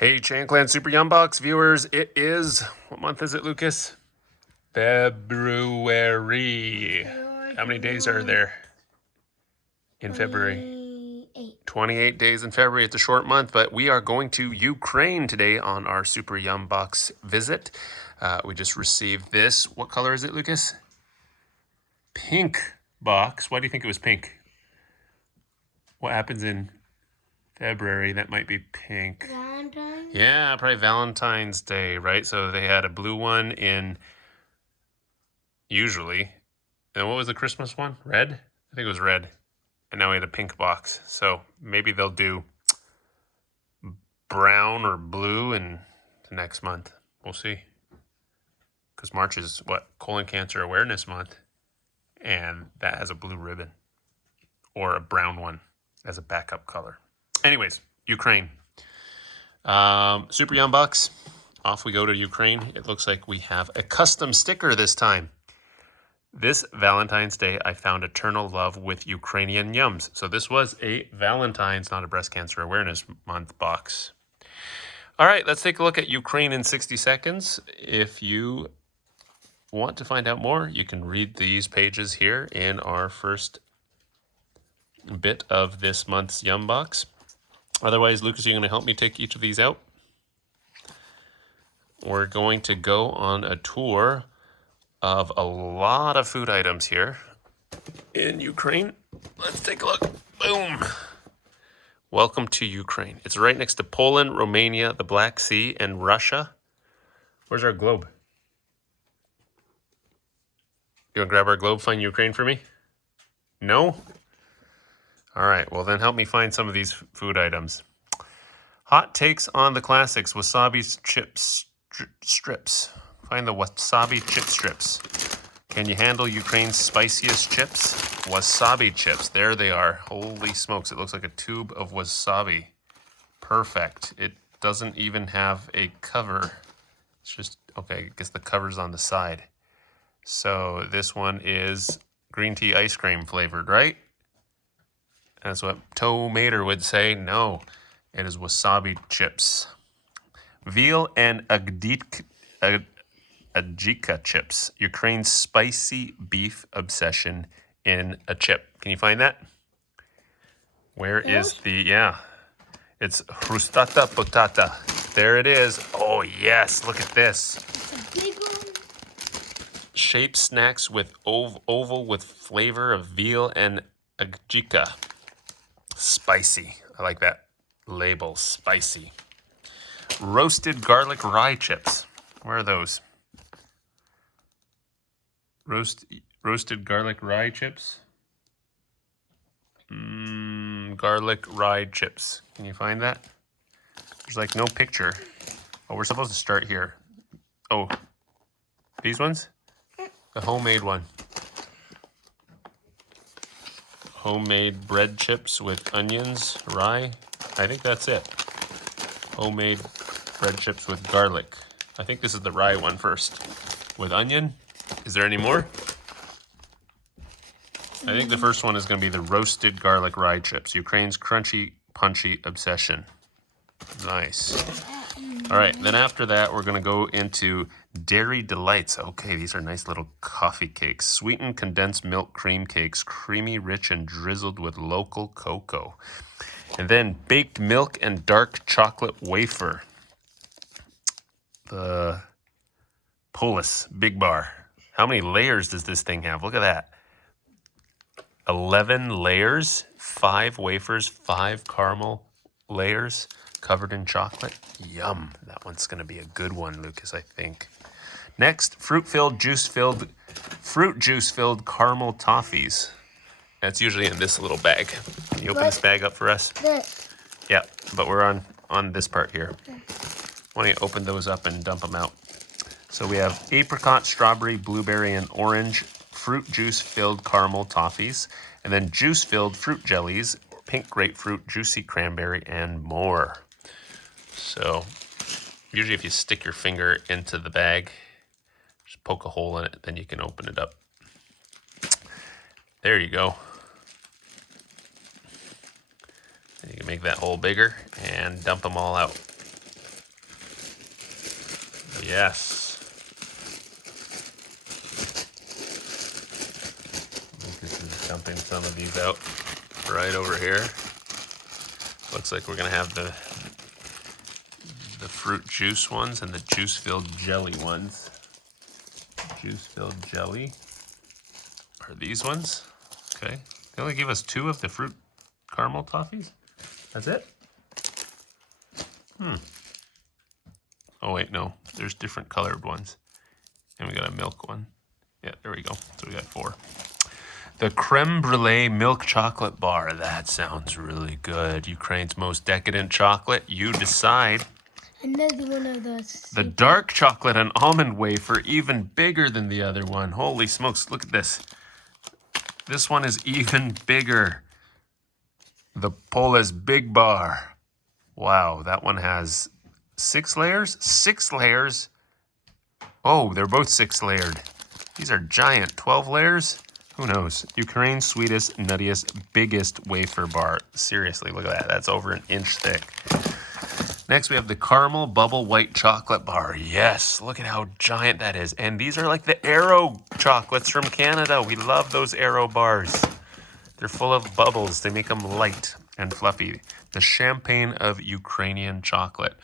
Hey, TheChanClan Super Yum Box viewers, it is, what month is it, Lucas? February. How many days are there in February? 28 days in February. It's a short month, but we are going to Ukraine today on our Super Yum Box visit. We just received this. What color is it, Lucas? Pink box. Why do you think it was pink? What happens in February that might be pink? Valentine's? Yeah, probably Valentine's Day, right? So they had a blue one in usually. And what was the Christmas one? Red? I think it was red. And now we had a pink box. So maybe they'll do brown or blue in the next month. We'll see. Because March is what? Colon Cancer Awareness Month. And that has a blue ribbon or a brown one as a backup color. Anyways, Ukraine. Super Yum Box. Off we go to Ukraine. It looks like we have a custom sticker this time. This Valentine's Day, I found eternal love with Ukrainian yums. So this was a Valentine's, not a Breast Cancer Awareness Month box. All right, let's take a look at Ukraine in 60 seconds. If you want to find out more, you can read these pages here in our first bit of this month's Yum Box. Otherwise, Lucas, are you going to help me take each of these out? We're going to go on a tour of a lot of food items here in Ukraine. Let's take a look. Boom. Welcome to Ukraine. It's right next to Poland, Romania, the Black Sea, and Russia. Where's our globe? You want to grab our globe, find Ukraine for me? No? All right, well then help me find some of these food items. Hot takes on the classics. Wasabi chips strips. Find the wasabi chip strips. Can you handle Ukraine's spiciest chips? Wasabi chips. There they are. Holy smokes. It looks like a tube of wasabi. Perfect. It doesn't even have a cover. It's just, okay, I guess the cover's on the side. So this one is green tea ice cream flavored, right? That's what Tomater would say. No, it is wasabi chips. Veal and Ajika chips, Ukraine's spicy beef obsession in a chip. Can you find that? Where is the, yeah, it's hrustata potata. There it is. Oh yes, look at this. It's a big one. Shaped snacks with oval with flavor of veal and Ajika. Spicy. I like that label, spicy. Roasted garlic rye chips. Where are those? Roasted garlic rye chips. Garlic rye chips. Can you find that? There's like no picture. Oh, we're supposed to start here. Oh, these ones? The homemade one. Homemade bread chips with onions, rye. I think that's it. Homemade bread chips with garlic. I think this is the rye one first. With onion. Is there any more? I think the first one is going to be the roasted garlic rye chips. Ukraine's crunchy, punchy obsession. Nice. All right, then after that, we're going to go into Dairy Delights. Okay, these are nice little coffee cakes. Sweetened condensed milk cream cakes, creamy, rich, and drizzled with local cocoa. And then baked milk and dark chocolate wafer. The Polis Big Bar. How many layers does this thing have? Look at that. 11 layers, 5 wafers, 5 caramel layers covered in chocolate. Yum. That one's going to be a good one, Lucas, I think. Next, fruit juice filled caramel toffees. That's usually in this little bag. Can you open this bag up for us? This. Yeah, but we're on this part here. Why don't you open those up and dump them out? So we have apricot, strawberry, blueberry, and orange fruit juice-filled caramel toffees, and then juice-filled fruit jellies, pink grapefruit, juicy cranberry, and more. So usually if you stick your finger into the bag, just poke a hole in it, then you can open it up. There you go. And you can make that hole bigger and dump them all out. Yes. Lucas is dumping some of these out right over here. Looks like we're gonna have the fruit juice ones and the juice-filled jelly ones. Juice-filled jelly are these ones. Okay. They only give us 2 of the fruit caramel toffees. That's it? Oh wait, no. There's different colored ones. And we got a milk one. Yeah, there we go. So we got 4. The creme brulee milk chocolate bar. That sounds really good. Ukraine's most decadent chocolate. You decide. Another one of those. The dark chocolate and almond wafer, even bigger than the other one. Holy smokes, look at this. This one is even bigger. The Pole's Big Bar. Wow, that one has 6 layers? 6 layers? Oh, they're both 6 layered. These are giant. 12 layers? Who knows? Ukraine's sweetest, nuttiest, biggest wafer bar. Seriously, look at that. That's over an inch thick. Next, we have the caramel bubble white chocolate bar. Yes, look at how giant that is. And these are like the Aero chocolates from Canada. We love those Aero bars. They're full of bubbles. They make them light and fluffy. The champagne of Ukrainian chocolate.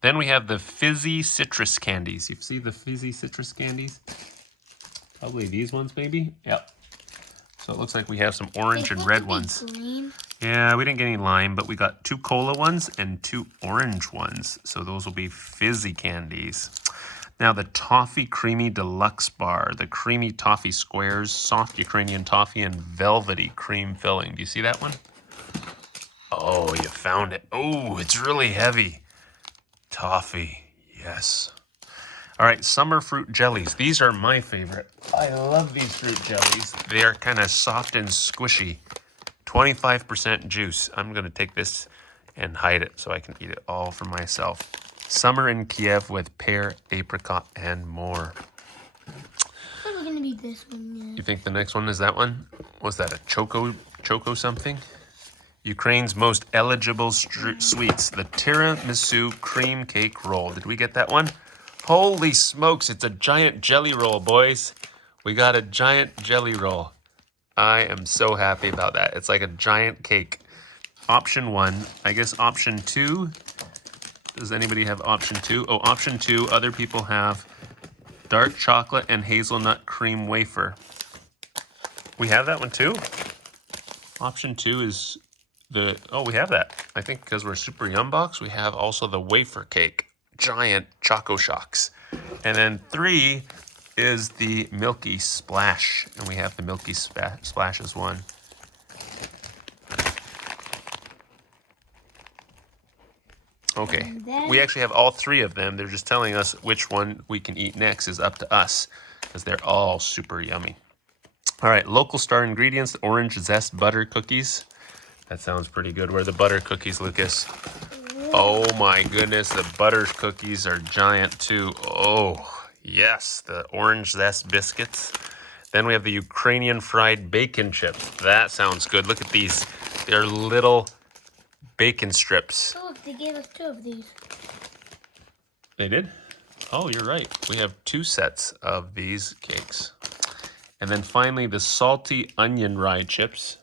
Then we have the fizzy citrus candies. You see the fizzy citrus candies? Probably these ones, maybe? Yep. So it looks like we have some orange and red ones. Green. Yeah, we didn't get any lime, but we got 2 cola ones and 2 orange ones. So those will be fizzy candies. Now the toffee creamy deluxe bar, the creamy toffee squares, soft Ukrainian toffee, and velvety cream filling. Do you see that one? Oh, you found it. Oh, it's really heavy. Toffee, yes. All right, summer fruit jellies. These are my favorite. I love these fruit jellies. They're kind of soft and squishy. 25% juice. I'm going to take this and hide it so I can eat it all for myself. Summer in Kiev with pear, apricot, and more. Probably going to be this one, yeah. You think the next one is that one? Was that a choco something? Ukraine's most eligible sweets, the tiramisu cream cake roll. Did we get that one? Holy smokes, it's a giant jelly roll, boys. We got a giant jelly roll. I am so happy about that. It's like a giant cake. Option 1. I guess option 2. Does anybody have option 2? Oh, option 2. Other people have dark chocolate and hazelnut cream wafer. We have that one too? Option 2 is the... Oh, we have that. I think because we're Super Yum Box, we have also the wafer cake. Giant Choco Shocks. And then 3 is the Milky Splash. And we have the Milky Splash as one. Okay, we actually have all 3 of them. They're just telling us which one we can eat next is up to us because they're all super yummy. All right, local star ingredients, orange zest butter cookies. That sounds pretty good. Where are the butter cookies, Lucas? Oh my goodness, the butter cookies are giant too. Oh, yes, the orange zest biscuits. Then we have the Ukrainian fried bacon chips. That sounds good. Look at these. They're little bacon strips. Oh, they gave us 2 of these. They did? Oh, you're right. We have 2 sets of these cakes. And then finally, the salty onion rye chips.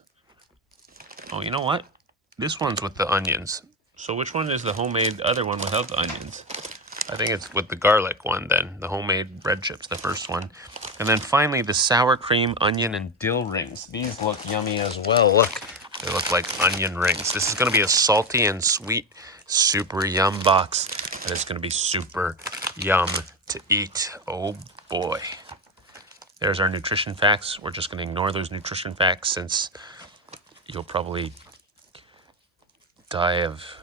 Oh, you know what? This one's with the onions. So which one is the homemade other one without the onions? I think it's with the garlic one then, the homemade bread chips, the first one. And then finally, the sour cream, onion, and dill rings. These look yummy as well. Look, they look like onion rings. This is going to be a salty and sweet super yum box. And it's going to be super yum to eat. Oh boy. There's our nutrition facts. We're just going to ignore those nutrition facts since you'll probably die of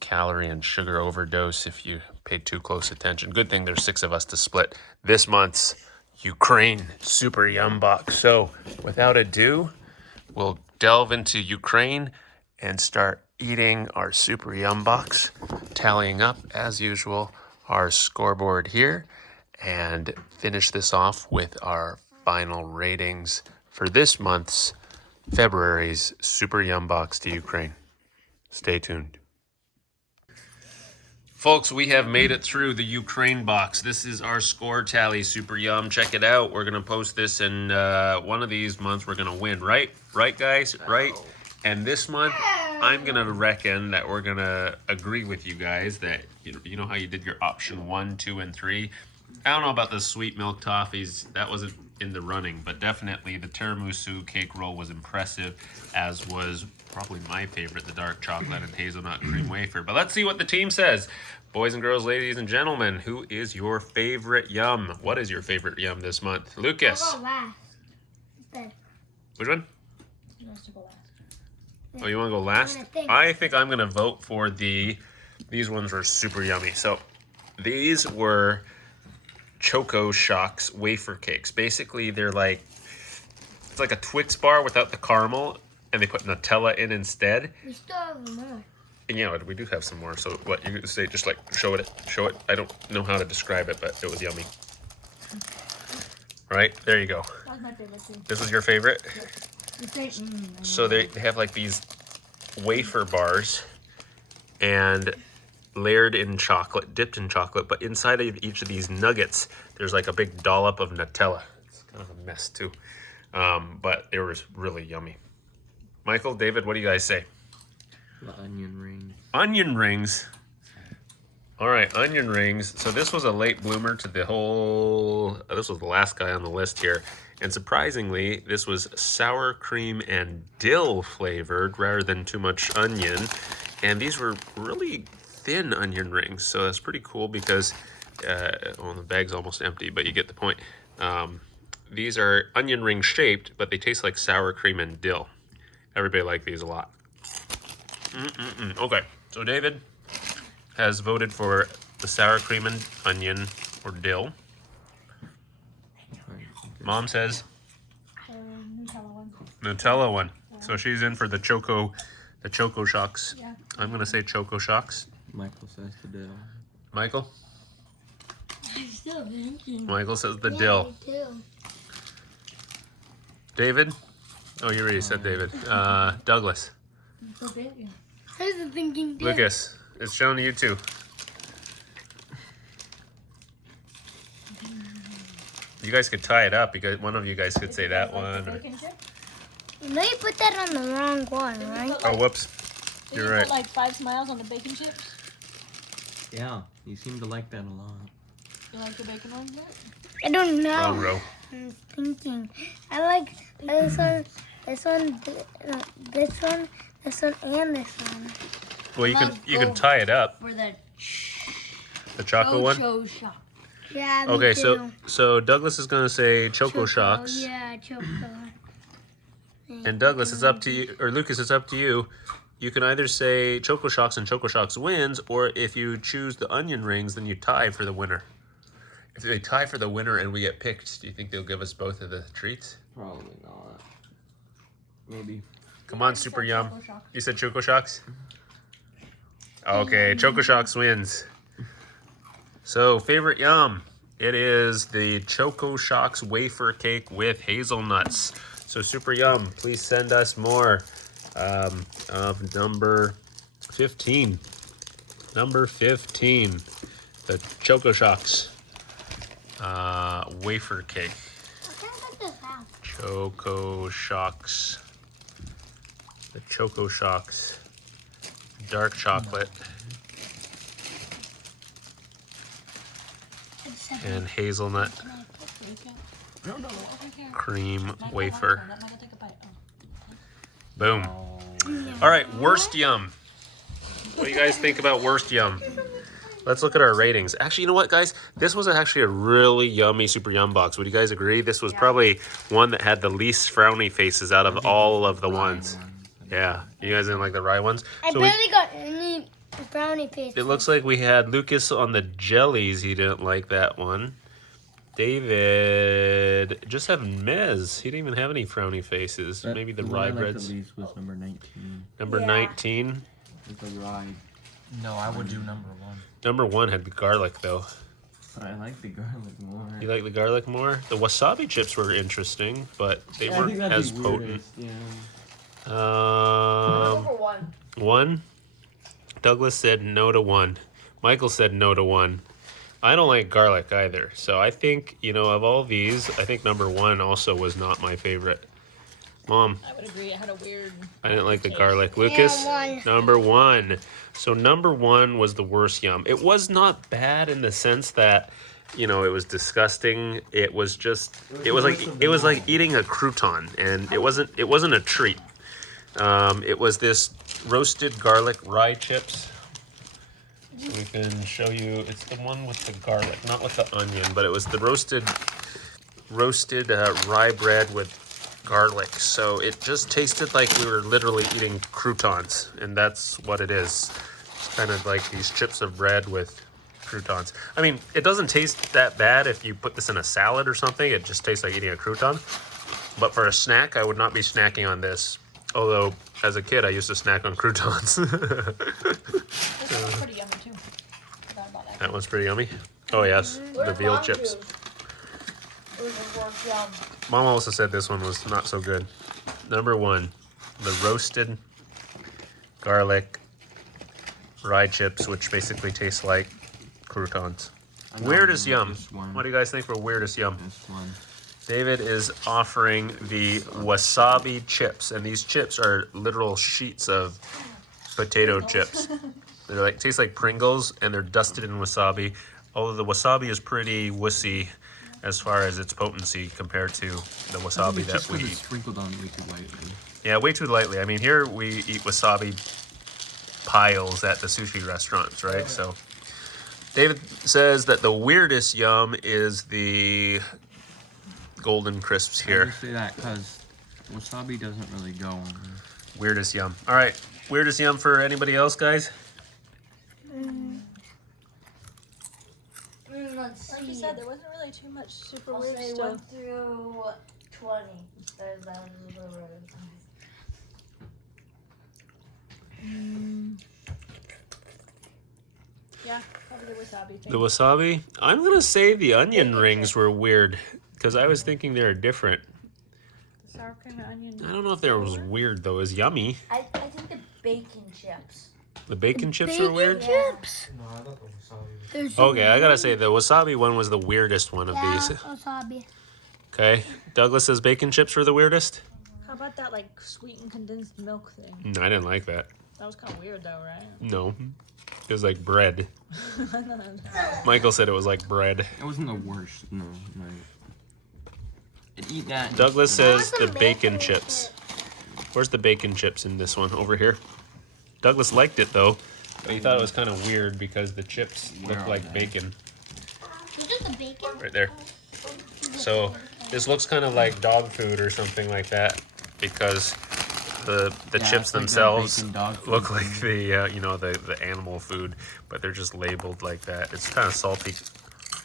calorie and sugar overdose if you pay too close attention. Good thing there's 6 of us to split this month's Ukraine Super Yum Box. So without ado, we'll delve into Ukraine and start eating our Super Yum Box, tallying up as usual our scoreboard here, and finish this off with our final ratings for this month's February's Super Yum Box to Ukraine. Stay tuned. Folks, we have made it through the Ukraine box. This is our score tally, Super Yum. Check it out. We're going to post this in one of these months. We're going to win, right? Right, guys? Right? And this month, I'm going to reckon that we're going to agree with you guys that, you know how you did your option 1, 2, and 3? I don't know about the sweet milk toffees. That wasn't in the running, but definitely the tiramisu cake roll was impressive, as was probably my favorite, the dark chocolate and hazelnut cream wafer. But let's see what the team says. Boys and girls, ladies and gentlemen, who is your favorite yum? What is your favorite yum this month? Lucas. I'll go last. Instead. Which one? He wants to go last. Oh, you want to go last? I think I'm going to vote for these ones were super yummy. So these were Choco Shocks wafer cakes. Basically, they're like, it's like a Twix bar without the caramel, and they put Nutella in instead. We still have more. And yeah, we do have some more. So what you say? Just like show it. I don't know how to describe it, but it was yummy. Right there, you go. That was my favorite too. This was your favorite. You say, So they have like these wafer bars, and layered in chocolate, dipped in chocolate, but inside of each of these nuggets, there's like a big dollop of Nutella. It's kind of a mess too, but it was really yummy. Michael, David, what do you guys say? The onion rings. Onion rings. All right, onion rings. So this was a late bloomer to the whole, this was the last guy on the list here. And surprisingly, this was sour cream and dill flavored rather than too much onion. And these were really thin onion rings. So that's pretty cool because, well, the bag's almost empty, but you get the point. These are onion ring shaped, but they taste like sour cream and dill. Everybody liked these a lot. Okay, so David has voted for the sour cream and onion or dill. Mom says Nutella one. Nutella one. So she's in for the Choco Shocks. Yeah. I'm gonna say Choco Shocks. Michael says the dill. Michael? I'm still thinking. Michael says the Yeah, dill. I do. David? Oh, you already said David. Douglas. So big, yeah. I was thinking dill. Lucas. It's shown to you too. You guys could tie it up because one of you guys could say that one. Or... Bacon chip? No, you put that on the wrong one, right? Oh, whoops. Did You're you right. put like 5 smiles on the bacon chips? Yeah, you seem to like that a lot. You like the bacon ones yet? I don't know. Wrong row. I'm thinking. I like this one, this one, this one, this one, and this one. Well, you can tie it up. For the The chocolate one. Choco Shop. Yeah, me Okay, too. so Douglas is gonna say Choco Shocks, Yeah, Choco. and Douglas, it's up to you, or Lucas, it's up to you. You can either say Choco Shocks and Choco Shocks wins, or if you choose the onion rings, then you tie for the winner. If they tie for the winner and we get picked, do you think they'll give us both of the treats? Probably not. Maybe. Come on, Super Yum. Choco Shocks. You said Choco Shocks? Okay, Choco Shocks wins. So, favorite yum. It is the Choco Shocks wafer cake with hazelnuts. So, Super Yum, please send us more of number 15. Number 15. The Choco Shocks wafer cake. I can't get this out. Choco Shocks. The Choco Shocks. Dark chocolate and hazelnut No, no, over here. cream Michael, wafer. Let Michael take a bite. Boom. Oh, All right, worst yum. What do you guys think about worst yum? Let's look at our ratings. Actually, you know what, guys? This was actually a really yummy Super Yum box. Would you guys agree? This was probably one that had the least frowny faces out of all of the ones. Yeah, you guys didn't like the rye ones? I So we, barely got any brownie paste. it looks like we had Lucas on the jellies. He didn't like that one. David just have Mez. He didn't even have any frowny faces. Maybe the rye breads. The least was number 19. Number Yeah. 19. With the rye. No, I would do number 1. Number 1 had the garlic though. I like the garlic more. You like the garlic more? The wasabi chips were interesting, but they I weren't think that'd as be potent. weirdest, yeah. Number 1. 1. Douglas said no to 1. Michael said no to one. I don't like garlic either. So I think, you know, of all these, I think number one also was not my favorite. Mom, I would agree. It had a weird. I didn't like the taste. garlic. Lucas, one. number one. So number one was the worst yum. It was not bad in the sense that, you know, it was disgusting. It was just, it was like eating a crouton, and it wasn't a treat. It was this roasted garlic rye chips. We can show you. It's the one with the garlic, not with the onion, but it was the roasted rye bread with garlic. So it just tasted like we were literally eating croutons, and that's what it is. It's kind of like these chips of bread with croutons. I mean, it doesn't taste that bad if you put this in a salad or something. It just tastes like eating a crouton. But for a snack, I would not be snacking on this. Although, as a kid, I used to snack on croutons. This one's pretty yummy too. Forgot about that. That one's pretty yummy. Oh yes, the veal chips. Mom also said this one was not so good. Number one, the roasted garlic rye chips, which basically taste like croutons. Weirdest yum. What do you guys think for weirdest yum? This one. David is offering the wasabi chips, and these chips are literal sheets of potato chips. They're like taste like Pringles, and they're dusted in wasabi. Although the wasabi is pretty wussy as far as its potency compared to the wasabi that we eat. Sprinkled on way too lightly. Yeah, way too lightly. I mean, here we eat wasabi piles at the sushi restaurants, right? So David says that the weirdest yum is the golden crisps I here. just say that because wasabi doesn't really go on here. Weirdest yum. All right, weirdest yum for anybody else, guys? Let's Like you see. said, there wasn't really too much super I'll weird say stuff. 1 through 20. That was the road. Yeah, probably the wasabi thing. The wasabi? I'm gonna say the onion rings were weird because I was thinking they were different. The sour cream and onion. I don't know if they was weird though. It was yummy. I think the bacon chips. The bacon chips were weird. Chips. No, I thought the wasabi. There's Okay, I gotta say the wasabi one was the weirdest one of these. wasabi. Okay, Douglas says bacon chips were the weirdest. How about that like sweetened condensed milk thing? I didn't like that. That was kind of weird though, right? No, it was like bread. Michael said it was like bread. It wasn't the worst. No. I'd eat that. Douglas says the some bacon bacon chips. Where's the bacon chips in this one? Over here. Douglas liked it though, but he thought it was kind of weird because the chips Where look are like they? bacon. Is it the bacon? Right there. So this looks kind of like dog food or something like that because the Yeah, chips it's like that themselves bacon dog food look like thing. the you know the animal food, but they're just labeled like that. It's kind of salty,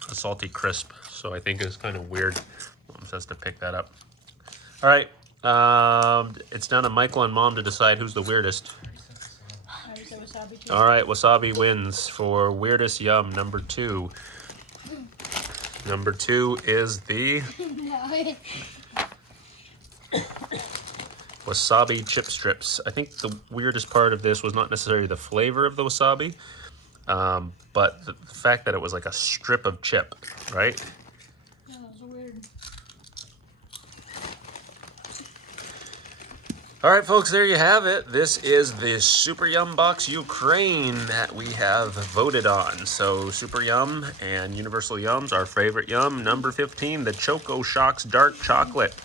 a salty crisp. So I think it's kind of weird. Mom says to pick that up. All right, it's down to Michael and Mom to decide who's the weirdest. I would say wasabi too. All right, wasabi wins for weirdest yum. Number two. Number two is the wasabi chip strips. I think the weirdest part of this was not necessarily the flavor of the wasabi, but the fact that it was like a strip of chip, right? Yeah, that was weird. All right, folks, there you have it. This is the Super Yum Box Ukraine that we have voted on. So Super Yum and Universal Yums, our favorite yum. Number 15, the Choco Shocks Dark Chocolate.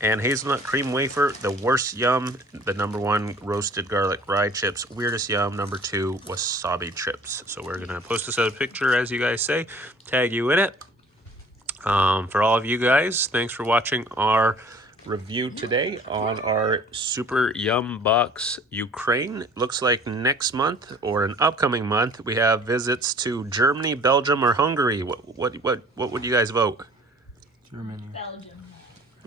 And Hazelnut Cream Wafer, the worst yum. The number one, Roasted Garlic Rye Chips. Weirdest yum, number two, Wasabi Chips. So we're going to post this as a picture, as you guys say. Tag you in it. For all of you guys, thanks for watching our review today on our Super Yum Box Ukraine. Looks like next month or an upcoming month we have visits to Germany, Belgium, or Hungary. What would you guys vote? Germany. Belgium.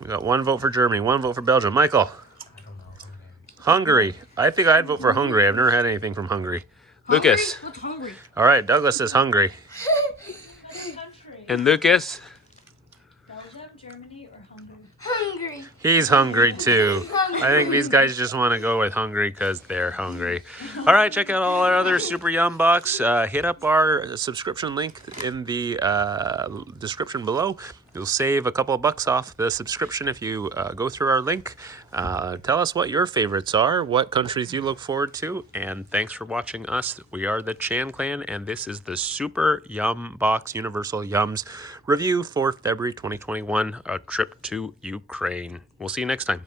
We got one vote for Germany, one vote for Belgium. Michael, I don't know. Hungary. I think I'd vote for Hungary. I've never had anything from Hungary. Lucas. What's hungry? All right, Douglas says Hungary. Country. And Lucas? Belgium, Germany, or Hungary? Hungry. He's hungry too. I think these guys just want to go with hungry because they're hungry. All right, check out all our other Super Yum Box. Hit up our subscription link in the description below. You'll save a couple of bucks off the subscription if you go through our link. Tell us what your favorites are, what countries you look forward to, and thanks for watching us. We are the TheChanClan, and this is the Super Yum Box Universal Yums review for February 2021, a trip to Ukraine. We'll see you next time.